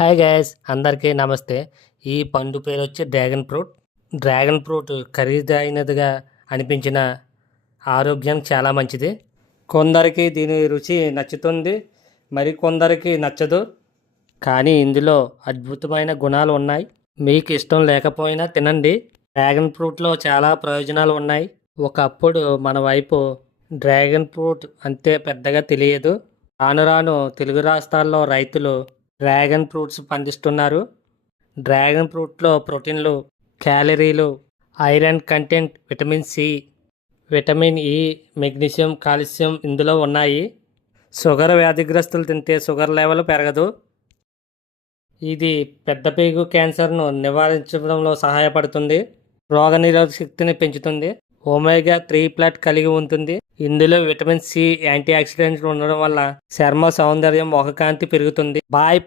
Hi guys, అందరికీ నమస్తే. ఈ పండు పేరు వచ్చి డ్రాగన్ ఫ్రూట్. డ్రాగన్ ఫ్రూట్ ఖరీదైనదిగా అనిపించిన ఆరోగ్యానికి చాలా మంచిది. కొందరికి దీని రుచి నచ్చుతుంది, మరి కొందరికి నచ్చదు. కానీ ఇందులో అద్భుతమైన గుణాలు ఉన్నాయి. మీకు ఇష్టం లేకపోయినా తినండి. డ్రాగన్ ఫ్రూట్లో చాలా ప్రయోజనాలు ఉన్నాయి. ఒకప్పుడు మన వైపు డ్రాగన్ ఫ్రూట్ అంతే పెద్దగా తెలియదు. రాను రాను తెలుగు రాష్ట్రాల్లో రైతులు డ్రాగన్ ఫ్రూట్స్ పండిస్తున్నారు. డ్రాగన్ ఫ్రూట్లో ప్రోటీన్లు, క్యాలరీలు, iron content, vitamin C, vitamin E, magnesium, calcium ఇందులో ఉన్నాయి. షుగర్ వ్యాధిగ్రస్తులు తింటే షుగర్ లెవెల్ పెరగదు. ఇది పెద్ద పేగు క్యాన్సర్ను నివారించడంలో సహాయపడుతుంది. రోగనిరోధక శక్తిని పెంచుతుంది. ఒమేగా 3 ఫ్లాట్ కలిగి ఉంటుంది. ఇందులో విటమిన్ సి, యాంటీ ఆక్సిడెంట్స్ ఉండడం వల్ల చర్మ సౌందర్యం, ముఖకాంతి పెరుగుతుంది. బాయ్.